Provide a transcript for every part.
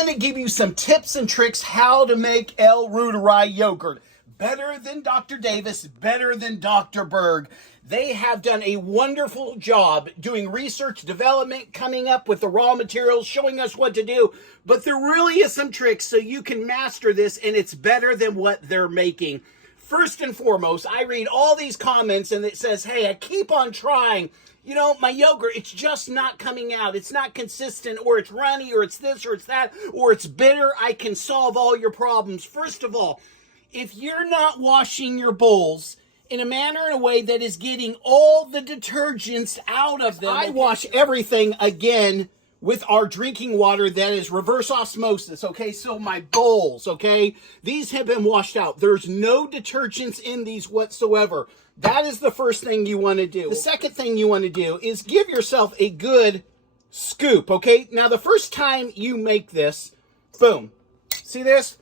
going to give you some tips and tricks how to make L Reuteri yogurt. Better than Dr. Davis, better than Dr. Berg. They have done a wonderful job doing research, development, coming up with the raw materials, showing us what to do. But there really is some tricks so you can master this, and it's better than what they're making. First and foremost, I read all these comments and it says, hey, I keep on trying. You know, my yogurt, it's just not coming out. It's not consistent, or it's runny, or it's this, or it's that, or it's bitter. I can solve all your problems. First of all, if you're not washing your bowls in a manner, in a way that is getting all the detergents out of them. I wash everything again with our drinking water that is reverse osmosis, okay? So my bowls, okay? These have been washed out. There's no detergents in these whatsoever. That is the first thing you want to do. The second thing you want to do is give yourself a good scoop, okay? Now, the first time you make this, boom. See this?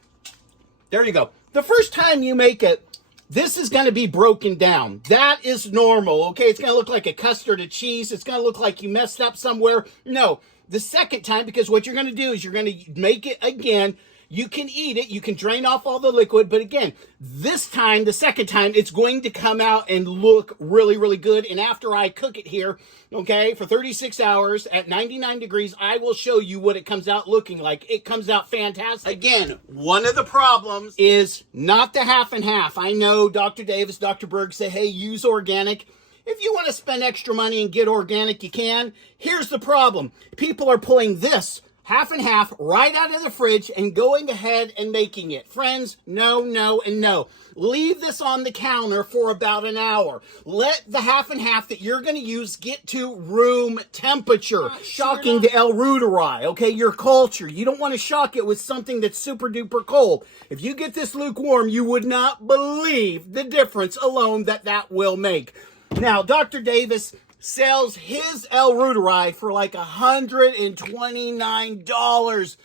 There you go. The first time you make it, this is going to be broken down. That is normal, okay? It's going to look like a custard of cheese. It's going to look like you messed up somewhere. No, the second time, because what you're going to do is you're going to make it again. You can eat it. You can drain off all the liquid. But again, this time, the second time, it's going to come out and look really, really good. And after I cook it here, okay, for 36 hours at 99 degrees, I will show you what it comes out looking like. It comes out fantastic. Again, one of the problems is not the half and half. I know Dr. Davis, Dr. Berg say, hey, use organic. If you want to spend extra money and get organic, you can. Here's the problem. People are pulling this half and half right out of the fridge and going ahead and making it. Friends, no, no, and no. Leave this on the counter for about an hour. Let the half and half that you're going to use get to room temperature. Shocking the L Reuteri, okay, your culture. You don't want to shock it with something that's super duper cold. If you get this lukewarm, you would not believe the difference alone that will make. Now, Dr. Davis sells his L Reuteri for like $129.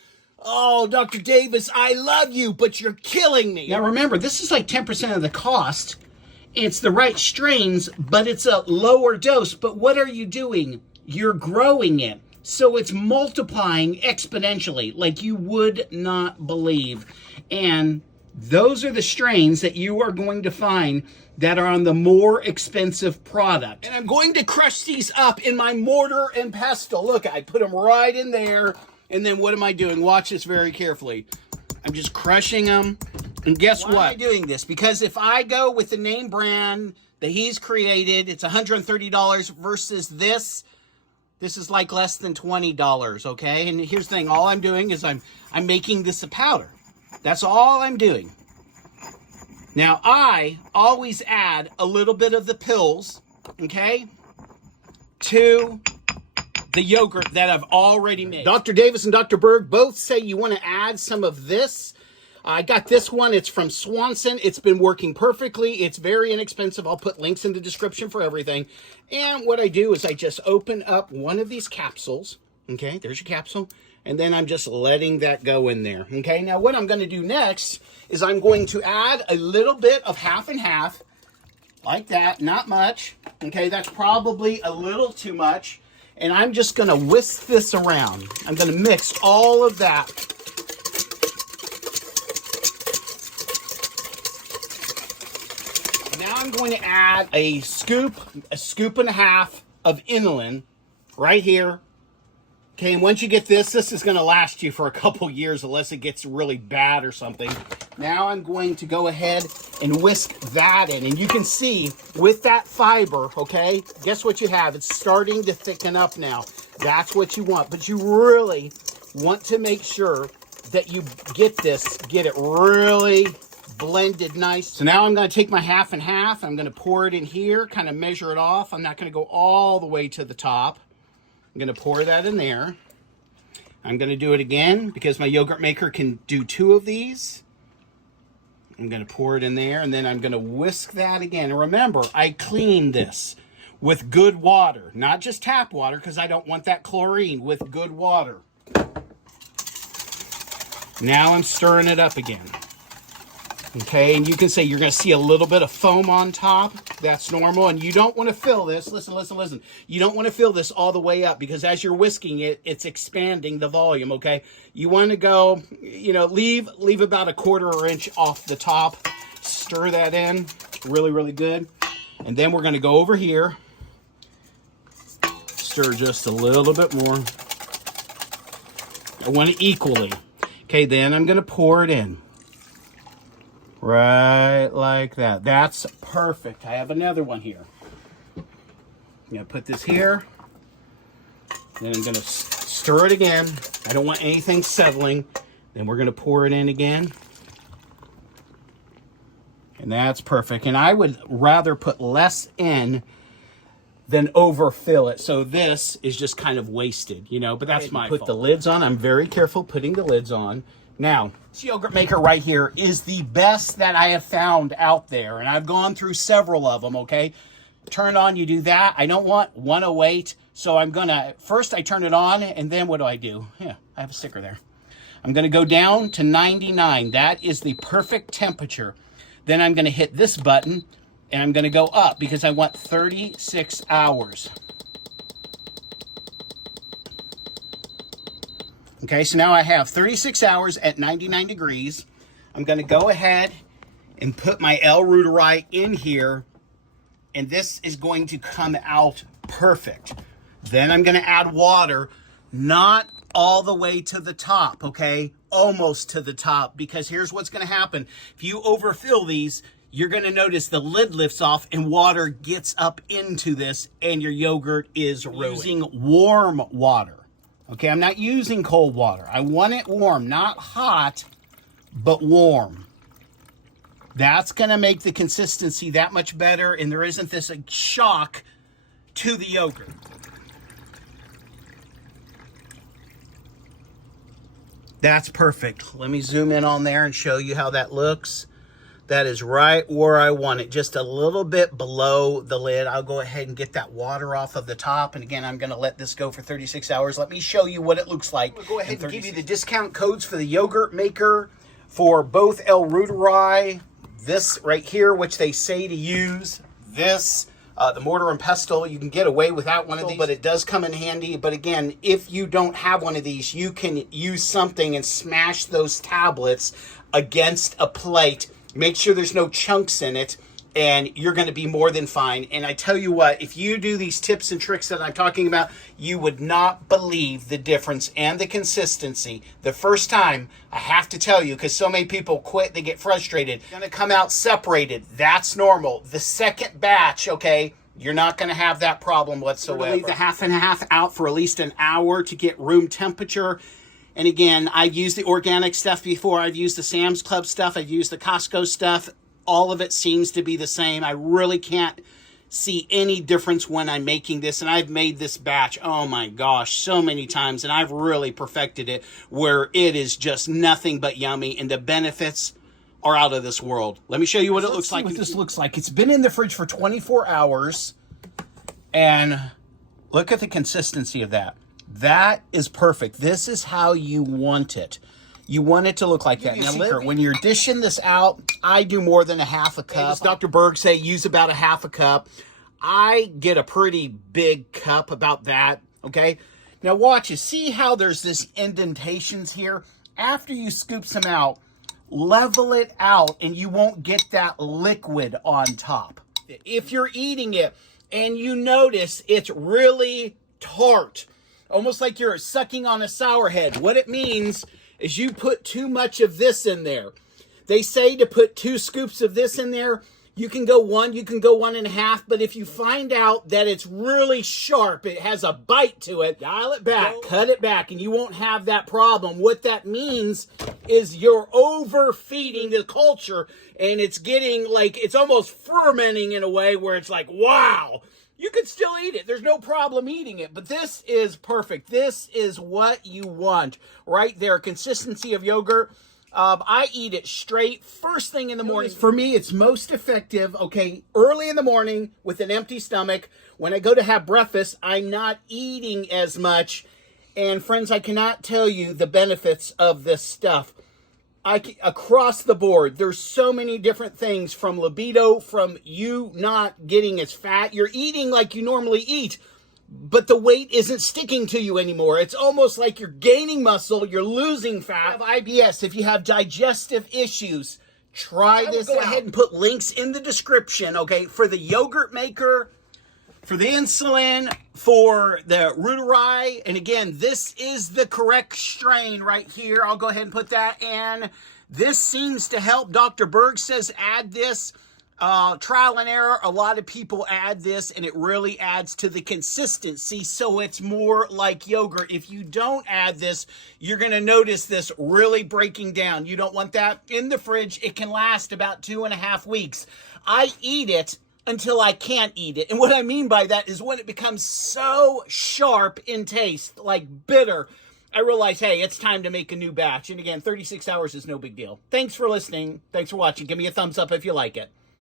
Oh, Dr. Davis, I love you, but you're killing me. Now, remember, this is like 10% of the cost. It's the right strains, but it's a lower dose. But what are you doing? You're growing it. So it's multiplying exponentially like you would not believe. And those are the strains that you are going to find that are on the more expensive product. And I'm going to crush these up in my mortar and pestle. Look, I put them right in there. And then what am I doing? Watch this very carefully. I'm just crushing them. And guess what? Why am I doing this? Because if I go with the name brand that he's created, it's $130 versus this is like less than $20, okay? And here's the thing. All I'm doing is I'm making this a powder. That's all I'm doing. Now, I always add a little bit of the pills, okay, to the yogurt that I've already made. Dr. Davis and Dr. Berg both say you want to add some of this. I got this one. It's from Swanson. It's been working perfectly. It's very inexpensive. I'll put links in the description for everything. And what I do is I just open up one of these capsules. Okay, there's your capsule. And then I'm just letting that go in there. Okay, now what I'm going to do next is I'm going to add a little bit of half and half, like that, not much. Okay, that's probably a little too much. And I'm just going to whisk this around. I'm going to mix all of that. Now I'm going to add a scoop and a half of inulin right here. Okay, and once you get this is going to last you for a couple years unless it gets really bad or something. Now I'm going to go ahead and whisk that in. And you can see with that fiber, okay, guess what you have? It's starting to thicken up now. That's what you want. But you really want to make sure that you get it really blended nice. So now I'm going to take my half and half. I'm going to pour it in here, kind of measure it off. I'm not going to go all the way to the top. I'm going to pour that in there. I'm going to do it again because my yogurt maker can do 2 of these. I'm going to pour it in there, and then I'm going to whisk that again. And remember, I clean this with good water, not just tap water because I don't want that chlorine, with good water. Now I'm stirring it up again. Okay, and you can say you're going to see a little bit of foam on top, That's normal, and you don't want to fill this. Listen, listen, listen. You don't want to fill this all the way up because as you're whisking it, it's expanding the volume, okay? You want to go, you know, leave about 1/4 inch off the top. Stir that in really, really good. And then we're going to go over here. Stir just a little bit more. I want it equally. Okay, then I'm going to pour it in. Right like that. That's perfect. I have another one here. I'm going to put this here. Then I'm going to stir it again. I don't want anything settling. Then we're going to pour it in again. And that's perfect. And I would rather put less in than overfill it. So this is just kind of wasted, you know, but that's my fault. Put the lids on. I'm very careful putting the lids on. Now, this yogurt maker right here is the best that I have found out there. And I've gone through several of them, okay? Turn on, you do that. I don't want 108. So I'm going to, first I turn it on, and then what do? Yeah, I have a sticker there. I'm going to go down to 99. That is the perfect temperature. Then I'm going to hit this button, and I'm going to go up because I want 36 hours. Okay, so now I have 36 hours at 99 degrees. I'm going to go ahead and put my L Reuteri in here, and this is going to come out perfect. Then I'm going to add water, not all the way to the top, okay? Almost to the top, because here's what's going to happen. If you overfill these, you're going to notice the lid lifts off and water gets up into this, and your yogurt is ruined. Using warm water. Okay, I'm not using cold water. I want it warm, not hot, but warm. That's going to make the consistency that much better, and there isn't this shock to the yogurt. That's perfect. Let me zoom in on there and show you how that looks. That is right where I want it, just a little bit below the lid. I'll go ahead and get that water off of the top. And again, I'm going to let this go for 36 hours. Let me show you what it looks like. I'll go ahead and give you the discount codes for the yogurt maker for both L Reuteri, this right here, which they say to use, this, the mortar and pestle. You can get away without one of these, but it does come in handy. But again, if you don't have one of these, you can use something and smash those tablets against a plate. Make sure there's no chunks in it, and you're going to be more than fine. And I tell you what, if you do these tips and tricks that I'm talking about, you would not believe the difference and the consistency. The first time, I have to tell you, because so many people quit, they get frustrated. It's going to come out separated. That's normal. The second batch, okay, you're not going to have that problem whatsoever. Leave the half and half out for at least an hour to get room temperature. And again, I've used the organic stuff before. I've used the Sam's Club stuff. I've used the Costco stuff. All of it seems to be the same. I really can't see any difference when I'm making this. And I've made this batch, oh my gosh, so many times. And I've really perfected it where it is just nothing but yummy. And the benefits are out of this world. Let me show you what it looks like. What this looks like. It's been in the fridge for 24 hours. And look at the consistency of that. That is perfect. This is how you want it. You want it to look like that. Now, when you're dishing this out, I do more than a half a cup. As Dr. Berg say, use about a half a cup. I get a pretty big cup, about that, okay? Now watch it. See how there's this indentations here? After you scoop some out, level it out, and you won't get that liquid on top. If you're eating it and you notice it's really tart, almost like you're sucking on a sour head. What it means is you put too much of this in there. They say to put 2 scoops of this in there. You can go 1, you can go 1.5, but if you find out that it's really sharp, it has a bite to it, dial it back, cut it back, and you won't have that problem. What that means is you're overfeeding the culture, and it's getting like, it's almost fermenting in a way where it's like, wow. You could still eat it. There's no problem eating it, but this is perfect. This is what you want right there. Consistency of yogurt. I eat it straight first thing in the morning. For me, it's most effective, okay, early in the morning with an empty stomach. When I go to have breakfast, I'm not eating as much. And friends, I cannot tell you the benefits of this stuff. across the board, there's so many different things, from libido, from you not getting as fat. You're eating like you normally eat, but the weight isn't sticking to you anymore. It's almost like you're gaining muscle, you're losing fat. If you have IBS, if you have digestive issues, try this out. Go ahead and put links in the description, okay, for the yogurt maker, for the insulin, for the Reuteri. And again, this is the correct strain right here. I'll go ahead and put that in. This seems to help. Dr. Berg says add this. Trial and error, a lot of people add this, and it really adds to the consistency, so it's more like yogurt. If you don't add this, you're going to notice this really breaking down. You don't want that in the fridge. It can last about 2.5 weeks. I eat it until I can't eat it, and what I mean by that is when it becomes so sharp in taste, like bitter, I realize, hey, it's time to make a new batch. And again, 36 hours is no big deal. Thanks for listening. Thanks for watching. Give me a thumbs up if you like it.